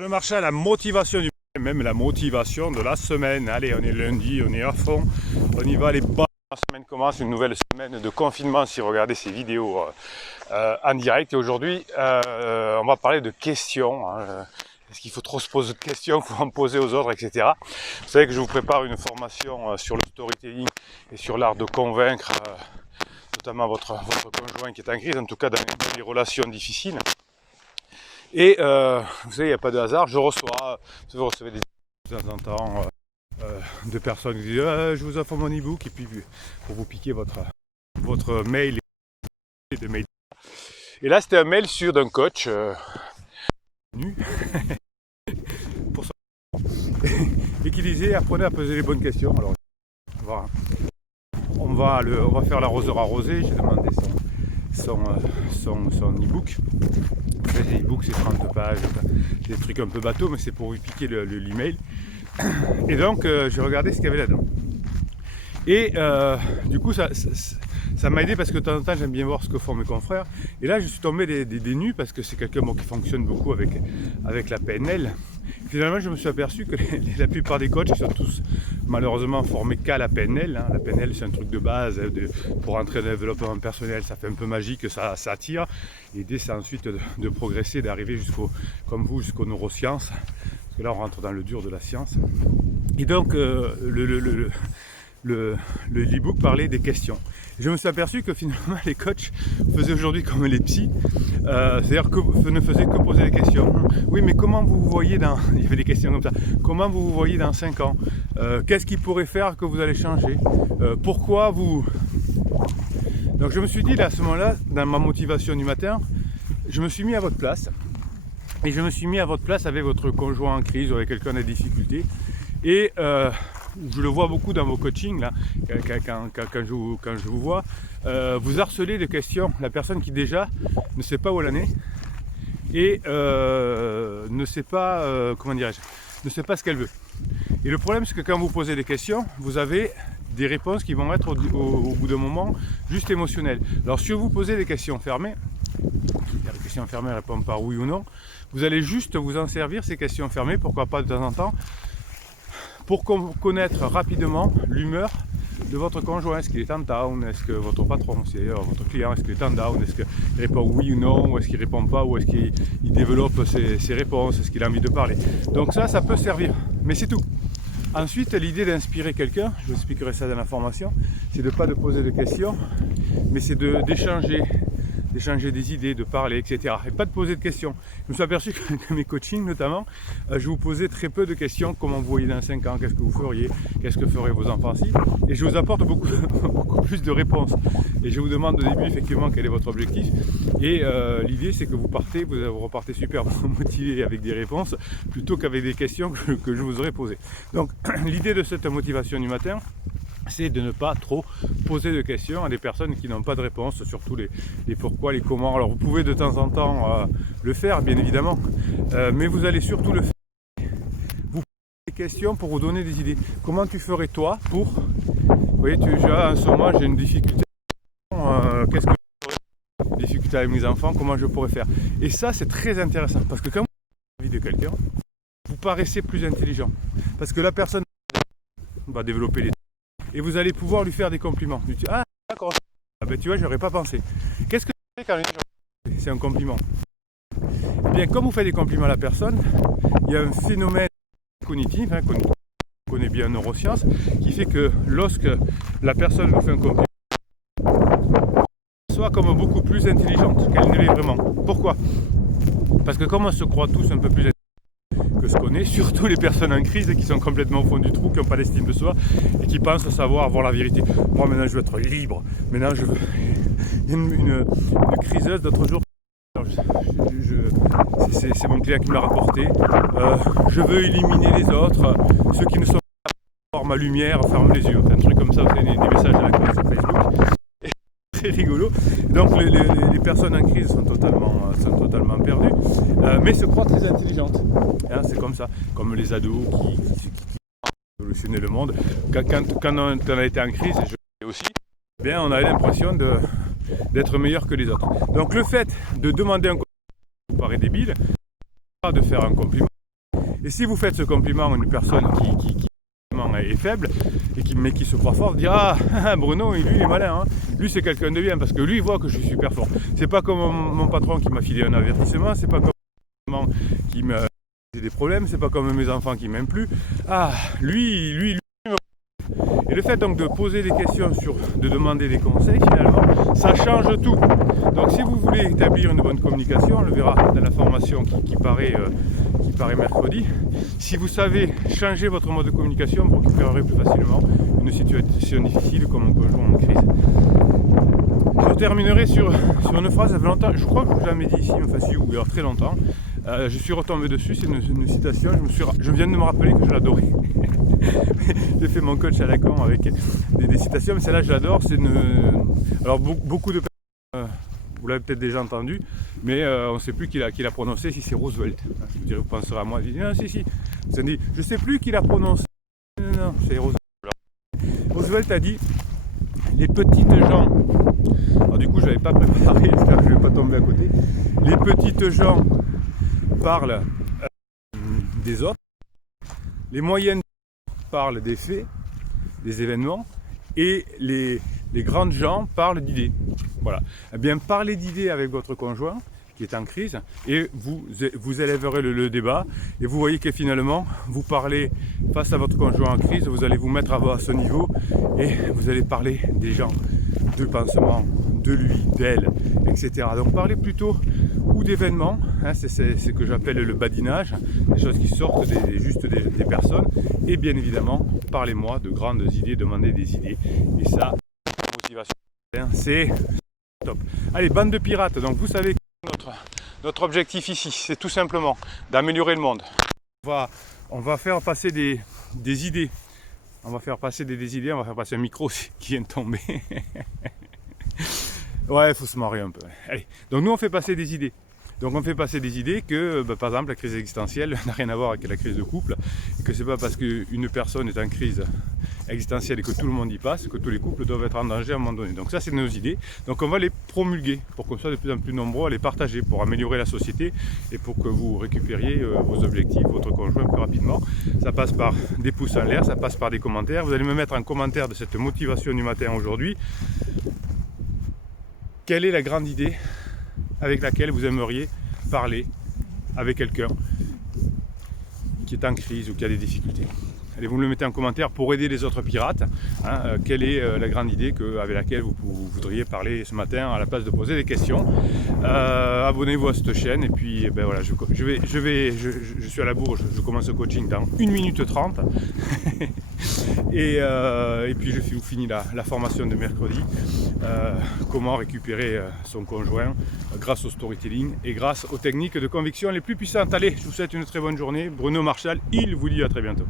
Le marché à la motivation du même la motivation de la semaine. Allez, on est lundi, on est à fond, on y va, les bas. La semaine commence, une nouvelle semaine de confinement si vous regardez ces vidéos en direct. Et aujourd'hui, on va parler de questions. Est-ce qu'il faut trop se poser de questions, faut en poser aux autres, etc. Vous savez que je vous prépare une formation sur le storytelling et sur l'art de convaincre, notamment votre conjoint qui est en crise, en tout cas dans les relations difficiles. Et vous savez, il n'y a pas de hasard, vous recevez des de temps en temps de personnes qui disent je vous offre mon e-book, et puis pour vous piquer votre mail de mail. Et là c'était un mail d'un coach nu pour et qui disait apprenez à poser les bonnes questions. Alors on va faire l'arroseur arrosé. J'ai demandé son e-book. Les e-books c'est 30 pages, des trucs un peu bateaux, mais c'est pour lui piquer l'email. Et donc j'ai regardé ce qu'il y avait là-dedans. Et du coup ça m'a aidé parce que de temps en temps j'aime bien voir ce que font mes confrères. Et là je suis tombé des nus parce que c'est quelqu'un qui fonctionne beaucoup avec la PNL. Finalement je me suis aperçu que la plupart des coachs sont tous malheureusement formés qu'à la PNL. La PNL c'est un truc de base pour entrer dans le développement personnel, ça fait un peu magique, ça attire. L'idée c'est ensuite de progresser, d'arriver comme vous jusqu'aux neurosciences. Parce que là on rentre dans le dur de la science. Et donc l'e-book parlait des questions. Et je me suis aperçu que finalement les coachs faisaient aujourd'hui comme les psys, c'est-à-dire que ne faisaient que poser des questions. Oui, mais comment vous vous voyez il y avait des questions comme ça. Comment vous vous voyez dans 5 ans? Qu'est-ce qui pourrait faire que vous allez changer? Pourquoi vous... Donc je me suis dit là, à ce moment-là, dans ma motivation du matin, je me suis mis à votre place. Et je me suis mis à votre place avec votre conjoint en crise ou avec quelqu'un en difficulté. Et je le vois beaucoup dans vos coachings, là, quand je vous vois, vous harcelez de questions la personne qui déjà ne sait pas où elle en est et ne sait pas, ne sait pas ce qu'elle veut. Et le problème c'est que quand vous posez des questions, vous avez des réponses qui vont être au bout d'un moment juste émotionnelles. Alors si vous posez des questions fermées, les questions fermées répondent par oui ou non, vous allez juste vous en servir ces questions fermées, pourquoi pas de temps en temps, pour connaître rapidement l'humeur de votre conjoint. Est-ce qu'il est en down? Est-ce que votre patron, c'est d'ailleurs votre client, est-ce qu'il est en down? Est-ce qu'il répond oui ou non? Ou est-ce qu'il répond pas? Ou est-ce qu'il développe ses réponses? Est-ce qu'il a envie de parler? Donc ça peut servir, mais c'est tout. Ensuite, l'idée d'inspirer quelqu'un, je vous expliquerai ça dans la formation, c'est de ne pas de poser de questions, mais c'est d'échanger des idées, de parler, etc. Et pas de poser de questions. Je me suis aperçu que mes coachings notamment, je vous posais très peu de questions. Comment vous voyez dans 5 ans? Qu'est-ce que vous feriez? Qu'est-ce que feraient vos enfants si? Et je vous apporte beaucoup plus de réponses. Et je vous demande au début effectivement quel est votre objectif. Et l'idée c'est que vous repartez super motivé avec des réponses plutôt qu'avec des questions que je vous aurais posées. Donc l'idée de cette motivation du matin, c'est de ne pas trop poser de questions à des personnes qui n'ont pas de réponse, surtout les pourquoi, les comment. Alors vous pouvez de temps en temps le faire, bien évidemment, mais vous allez surtout le faire. Vous posez des questions pour vous donner des idées. Comment tu ferais toi pour... Vous voyez, en ce moment j'ai une difficulté. Qu'est-ce que je ferais? Une difficulté avec mes enfants, comment je pourrais faire? Et ça c'est très intéressant, parce que quand vous avez la vie de quelqu'un, vous paraissez plus intelligent. Parce que la personne va développer les... Et vous allez pouvoir lui faire des compliments. Vous dites, ah d'accord, ah, ben, tu vois, j'aurais pas pensé. Qu'est-ce que tu fais quand c'est un compliment? Eh bien, comme vous faites des compliments à la personne, il y a un phénomène cognitif, qu'on connaît bien en neurosciences, qui fait que lorsque la personne vous fait un compliment, elle soit comme beaucoup plus intelligente qu'elle ne l'est vraiment. Pourquoi? Parce que comme on se croit tous un peu plus que ce qu'on est, surtout les personnes en crise qui sont complètement au fond du trou, qui n'ont pas d'estime de soi et qui pensent savoir avoir la vérité. Moi maintenant je veux être libre, maintenant je veux... une criseuse l'autre jour, c'est mon client qui me l'a rapporté, je veux éliminer les autres, ceux qui ne sont pas par ma lumière, ferme les yeux, un truc comme ça, vous avez des messages à la crise sur Facebook. Très rigolo. Donc les personnes en crise sont totalement perdues, mais se croient très intelligentes. C'est comme ça, comme les ados qui révolutionnaient le monde. Quand on a été en crise, et je l'ai aussi, bien, on a l'impression d'être meilleur que les autres. Donc le fait de demander un compliment vous paraît débile, pas de faire un compliment, Et si vous faites ce compliment à une personne qui est faible, mais qui se croit fort, dira ah, Bruno, lui il est malin, hein. Lui c'est quelqu'un de bien, parce que lui il voit que je suis super fort. C'est pas comme mon patron qui m'a filé un avertissement, c'est pas comme mon qui me fait des problèmes, c'est pas comme mes enfants qui m'aiment plus. Ah, lui. Et le fait donc de poser des questions, de demander des conseils, finalement, ça change tout. Donc si vous voulez établir une bonne communication, on le verra dans la formation qui paraît mercredi, si vous savez changer votre mode de communication, vous récupérerez plus facilement une situation difficile comme un conjoint en crise. Je terminerai sur une phrase, ça fait longtemps, je crois que je vous l'ai jamais dit ici, enfin si, ou alors très longtemps. Je suis retombé dessus, c'est une citation, je viens de me rappeler que je l'adorais. J'ai fait mon coach à la con avec des citations, mais celle-là je l'adore. Alors beaucoup de personnes, vous l'avez peut-être déjà entendu, mais on ne sait plus qui l'a prononcé, si c'est Roosevelt. Je vous dirais, vous penserez à moi, vous dites, non, si. Ça dit, je ne sais plus qui l'a prononcé. Non, c'est Roosevelt. Roosevelt a dit, les petites gens, alors du coup je n'avais pas préparé, j'espère que je ne vais pas tomber à côté, les petites gens parlent des autres, les moyennes parlent des faits, des événements, et les grandes gens parlent d'idées. Voilà. Eh bien, parlez d'idées avec votre conjoint qui est en crise, et vous élèverez le débat, et vous voyez que finalement, vous parlez face à votre conjoint en crise, vous allez vous mettre à ce niveau, et vous allez parler des gens, de pansements, de lui, d'elle, etc. Donc parlez plutôt ou d'événements, hein, c'est ce que j'appelle le badinage, des choses qui sortent des personnes, et bien évidemment, parlez-moi de grandes idées, demandez des idées, et ça, motivation, c'est top. Allez, bande de pirates, donc vous savez que notre objectif ici, c'est tout simplement d'améliorer le monde. On va faire passer des idées. On va faire passer des idées, on va faire passer un micro qui vient de tomber. Ouais, il faut se marrer un peu. Allez. Donc nous on fait passer des idées. Donc on fait passer des idées que, par exemple, la crise existentielle n'a rien à voir avec la crise de couple, et que c'est pas parce qu'une personne est en crise existentielle et que tout le monde y passe, que tous les couples doivent être en danger à un moment donné. Donc ça c'est nos idées. Donc on va les promulguer pour qu'on soit de plus en plus nombreux à les partager, pour améliorer la société et pour que vous récupériez vos objectifs, votre conjoint plus rapidement. Ça passe par des pouces en l'air, ça passe par des commentaires. Vous allez me mettre en commentaire de cette motivation du matin aujourd'hui. Quelle est la grande idée avec laquelle vous aimeriez parler avec quelqu'un qui est en crise ou qui a des difficultés? Allez, vous me le mettez en commentaire pour aider les autres pirates. Hein, quelle est la grande idée avec laquelle vous voudriez parler ce matin à la place de poser des questions? Abonnez-vous à cette chaîne, et puis ben voilà, je suis à la bourre, je commence le coaching dans 1 minute 30. Et puis je finis la formation de mercredi. Comment récupérer son conjoint grâce au storytelling et grâce aux techniques de conviction les plus puissantes. Allez, je vous souhaite une très bonne journée. Bruno Marchal, il vous dit à très bientôt.